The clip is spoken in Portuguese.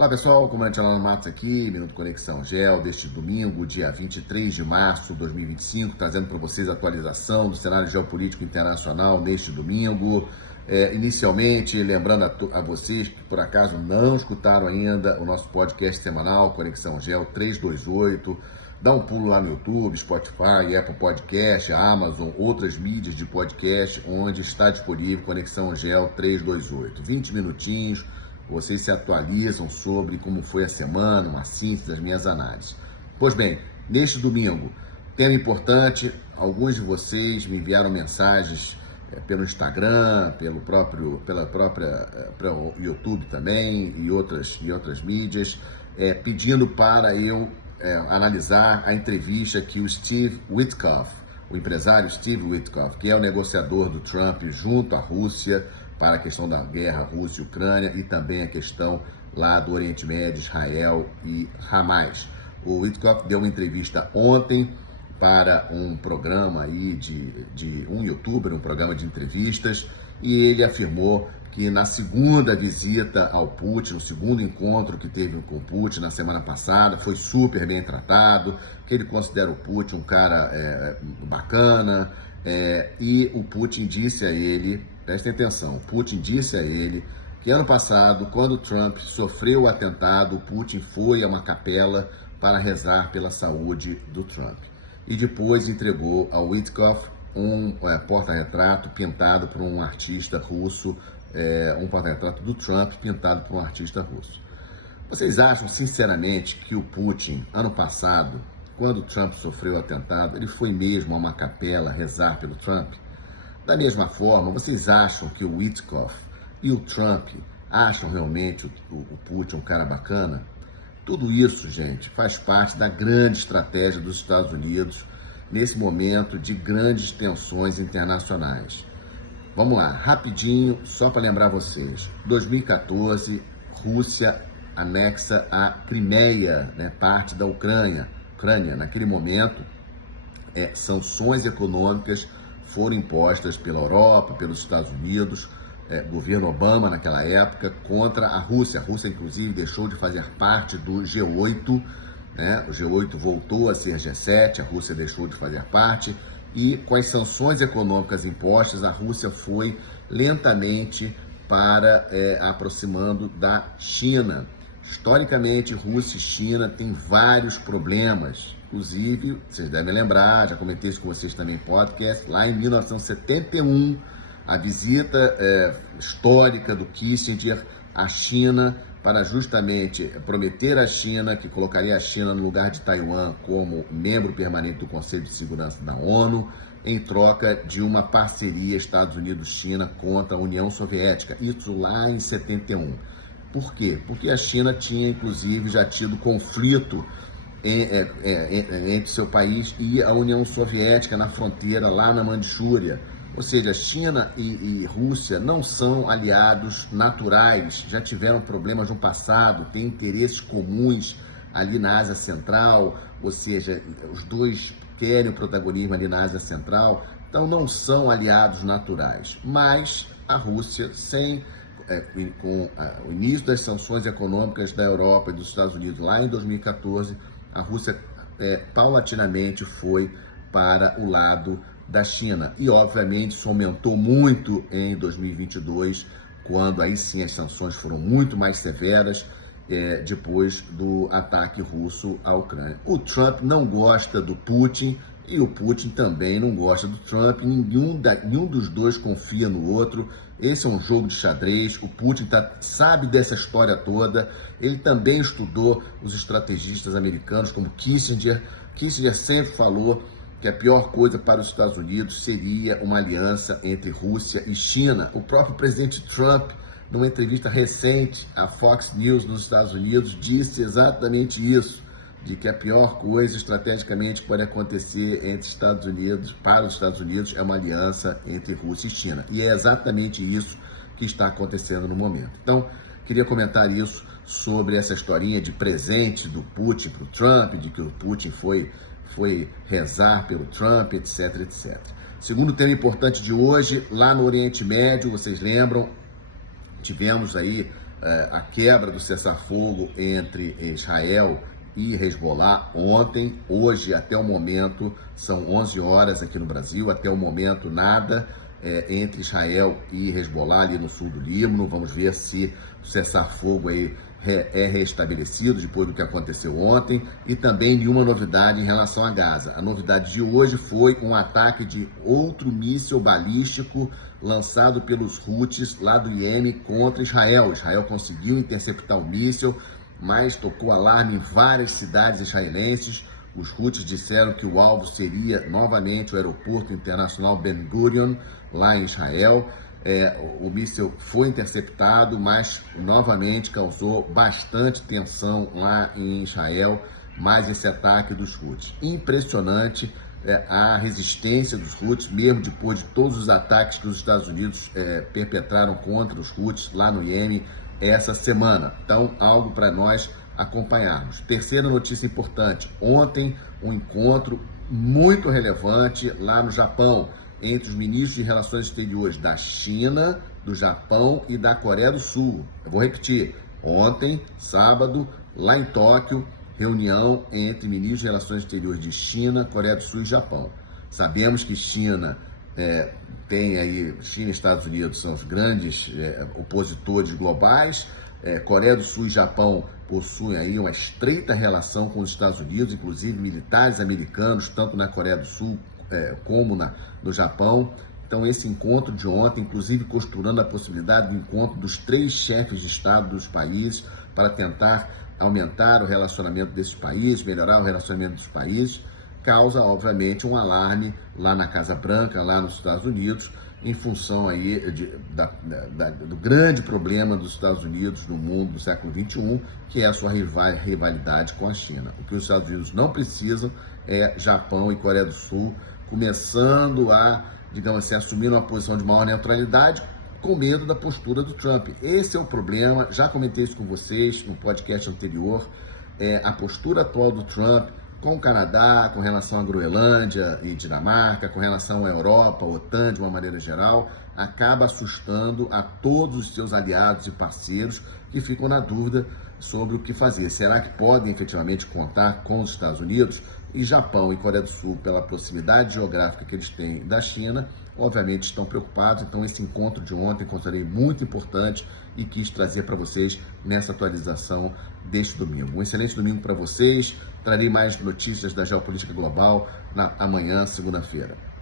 Olá pessoal, comandante Alano Matos aqui, Minuto Conexão Gel, deste domingo, dia 23 de março de 2025, trazendo para vocês a atualização do cenário geopolítico internacional neste domingo. Inicialmente, lembrando a vocês que por acaso não escutaram ainda o nosso podcast semanal, Conexão Gel 328, dá um pulo lá no YouTube, Spotify, Apple Podcast, Amazon, outras mídias de podcast, onde está disponível Conexão Gel 328. 20 minutinhos, vocês se atualizam sobre como foi a semana, uma síntese das minhas análises. Pois bem, neste domingo, tema importante, alguns de vocês me enviaram mensagens pelo Instagram, pelo YouTube também e outras mídias, pedindo para eu analisar a entrevista que o Steve Witkoff, o empresário Steve Witkoff, que é o negociador do Trump junto à Rússia, para a questão da guerra Rússia e Ucrânia e também a questão lá do Oriente Médio, Israel e Hamas. O Witkoff deu uma entrevista ontem para um programa aí de um youtuber, um programa de entrevistas, e ele afirmou que na segunda visita ao Putin, no segundo encontro que teve com o Putin na semana passada, foi super bem tratado, que ele considera o Putin um cara bacana, e o Putin disse a ele, prestem atenção, o Putin disse a ele que ano passado, quando Trump sofreu o atentado, o Putin foi a uma capela para rezar pela saúde do Trump. E depois entregou ao Witkoff um porta-retrato pintado por um artista russo, um porta-retrato do Trump pintado por um artista russo. Vocês acham, sinceramente, que o Putin, ano passado, quando o Trump sofreu o atentado, ele foi mesmo a uma capela rezar pelo Trump? Da mesma forma, vocês acham que o Witkoff e o Trump acham realmente o Putin um cara bacana? Tudo isso, gente, faz parte da grande estratégia dos Estados Unidos nesse momento de grandes tensões internacionais. Vamos lá, rapidinho, só para lembrar vocês. 2014, Rússia anexa a Crimeia, parte da Ucrânia. Naquele momento, sanções econômicas foram impostas pela Europa, pelos Estados Unidos, governo Obama naquela época, contra a Rússia. A Rússia, inclusive, deixou de fazer parte do G8, o G8 voltou a ser G7, a Rússia deixou de fazer parte, e com as sanções econômicas impostas, a Rússia foi lentamente aproximando da China. Historicamente, Rússia e China têm vários problemas. Inclusive, vocês devem lembrar, já comentei isso com vocês também em podcast, lá em 1971, a visita histórica do Kissinger à China para justamente prometer à China que colocaria a China no lugar de Taiwan como membro permanente do Conselho de Segurança da ONU, em troca de uma parceria Estados Unidos-China contra a União Soviética. Isso lá em 71. Por quê? Porque a China tinha, inclusive, já tido conflito entre seu país e a União Soviética na fronteira, lá na Manchúria. Ou seja, China e Rússia não são aliados naturais, já tiveram problemas no passado, têm interesses comuns ali na Ásia Central, ou seja, os dois querem o protagonismo ali na Ásia Central, então não são aliados naturais. Mas a Rússia, com o início das sanções econômicas da Europa e dos Estados Unidos lá em 2014, a Rússia paulatinamente foi para o lado da China. E, obviamente, isso aumentou muito em 2022, quando aí sim as sanções foram muito mais severas, depois do ataque russo à Ucrânia. O Trump não gosta do Putin e o Putin também não gosta do Trump. Nenhum dos dois confia no outro. Esse é um jogo de xadrez. O Putin sabe dessa história toda. Ele também estudou os estrategistas americanos, como Kissinger. Kissinger sempre falou que a pior coisa para os Estados Unidos seria uma aliança entre Rússia e China. O próprio presidente Trump, numa entrevista recente à Fox News nos Estados Unidos, disse exatamente isso, de que a pior coisa estrategicamente que pode acontecer para os Estados Unidos é uma aliança entre Rússia e China. E é exatamente isso que está acontecendo no momento. Então, queria comentar isso sobre essa historinha de presente do Putin para o Trump, de que o Putin foi rezar pelo Trump, etc, etc. Segundo tema importante de hoje, lá no Oriente Médio, vocês lembram, tivemos aí a quebra do cessar-fogo entre Israel e Hezbollah ontem. Hoje, até o momento, são 11 horas aqui no Brasil, até o momento nada entre Israel e Hezbollah ali no sul do Líbano. Vamos ver se o cessar-fogo aí é restabelecido depois do que aconteceu ontem, e também nenhuma novidade em relação a Gaza. A novidade de hoje foi um ataque de outro míssil balístico lançado pelos Houthis lá do Iêmen contra Israel. Israel conseguiu interceptar o míssil, mas tocou alarme em várias cidades israelenses. Os Houthis disseram que o alvo seria novamente o aeroporto internacional Ben Gurion, lá em Israel. O míssil foi interceptado, mas novamente causou bastante tensão lá em Israel, mais esse ataque dos Houthis. Impressionante a resistência dos Houthis, mesmo depois de todos os ataques que os Estados Unidos perpetraram contra os Houthis lá no Iêmen essa semana. Então, algo para nós acompanharmos. Terceira notícia importante: ontem um encontro muito relevante lá no Japão entre os ministros de Relações Exteriores da China, do Japão e da Coreia do Sul. Eu vou repetir: ontem, sábado, lá em Tóquio, reunião entre ministros de Relações Exteriores de China, Coreia do Sul e Japão. Sabemos que China tem aí, China e Estados Unidos são os grandes opositores globais. Coreia do Sul e Japão possuem aí uma estreita relação com os Estados Unidos, inclusive militares americanos, tanto na Coreia do Sul como no Japão. Então, esse encontro de ontem, inclusive costurando a possibilidade do encontro dos 3 chefes de Estado dos países para tentar aumentar o relacionamento desses países, melhorar o relacionamento dos países, causa, obviamente, um alarme lá na Casa Branca, lá nos Estados Unidos, em função aí do grande problema dos Estados Unidos no mundo do século XXI, que é a sua rivalidade com a China. O que os Estados Unidos não precisam é Japão e Coreia do Sul começando a, digamos assim, assumir uma posição de maior neutralidade, com medo da postura do Trump. Esse é o problema, já comentei isso com vocês no podcast anterior. A postura atual do Trump com o Canadá, com relação à Groenlândia e Dinamarca, com relação à Europa, à OTAN de uma maneira geral, acaba assustando a todos os seus aliados e parceiros que ficam na dúvida sobre o que fazer. Será que podem efetivamente contar com os Estados Unidos? E Japão e Coreia do Sul, pela proximidade geográfica que eles têm da China, obviamente estão preocupados. Então, esse encontro de ontem considerei muito importante e quis trazer para vocês nessa atualização deste domingo. Um excelente domingo para vocês. Trarei mais notícias da geopolítica global amanhã, segunda-feira.